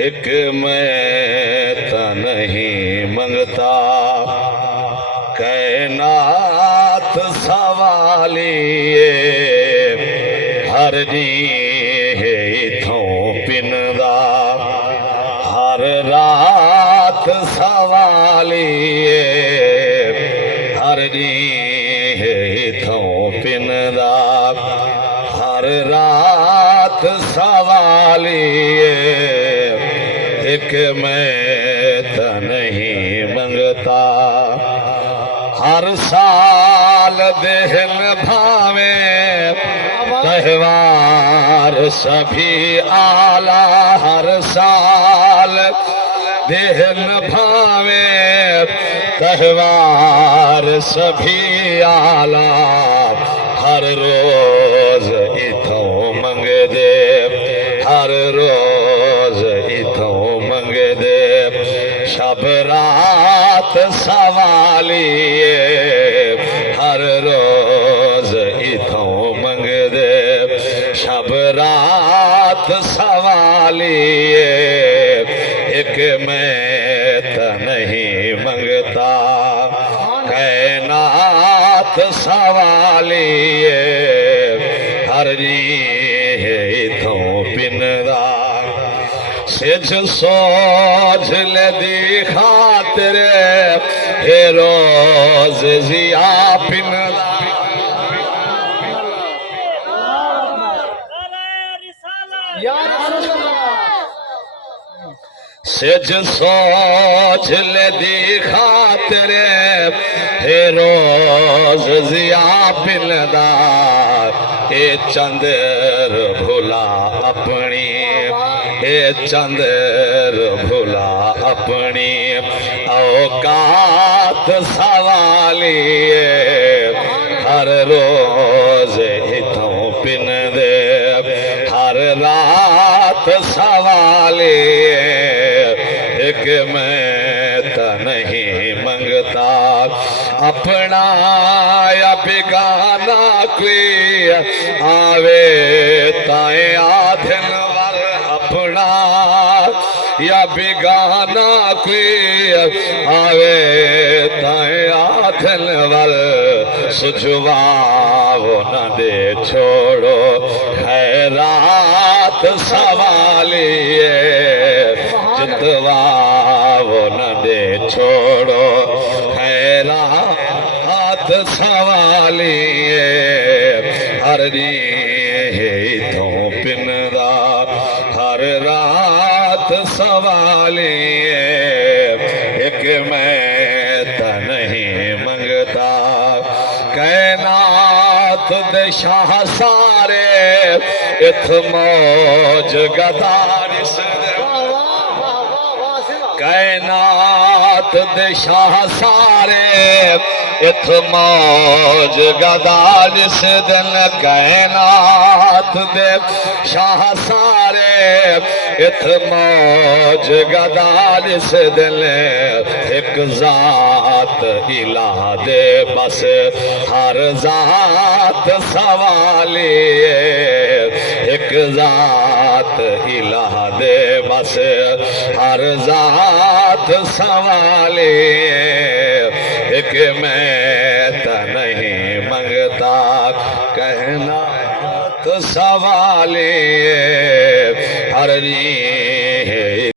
ایک میں تا نہیں منگتا کائنات سوالی ہر جی ہے تھوں پندا ہر رات سوالی ہر جی ہے تھوں پندا ہر رات سوالی ایک میں تا نہیں منگتا ہر سال دہن بھاویں تہوار سبھی آلہ ہر سال دہن بھاویں تہوار سبھی آلہ ہر روز اتھوں منگ دے ہر روز اتھوں منگ دے شب رات سوالی ہر روز اتھوں منگ دے شب رات سوالی ایک میں تا نہیں منگتا کائنات سوالی ہر جی اتھوں پندا سچ سوچ لدی خاطر اے روز ضیا پندا سچ سوچ لدی خاطر اے روز ضیا پندا اے چندر بھولا اپنی اے چندر بھولا اپنی اوقات سوالی ہر روز اتھوں پن دے ہر رات سوالی ایک میں تا نہیں منگتا اپنا یا بگانا کوئی آوے تائیں آدھن ور اپنا یا بگانا کوئی آوے تائیں آدھن ور سجواو نہ دے چھوڑو خیرات سوالی جتواو نہ دے چھوڑو خیرات سوالی ہر جی اتھوں پندا ہر رات سوالی ایک میں تا نہیں منگتا کائنات دے شاہ سارے اتھ موج گدارس کائنات دے شاہ سارے اتھ موج گدارس دن کائنات دے شاہ سارے اتھ موج گدارس دن ایک ذات الہ دے بس ہر ذات سوالی ایک ذات الہ دے بس ہر ذات سوالی ایک میں تا نہیں منگتا کائنات سوالی ہر جی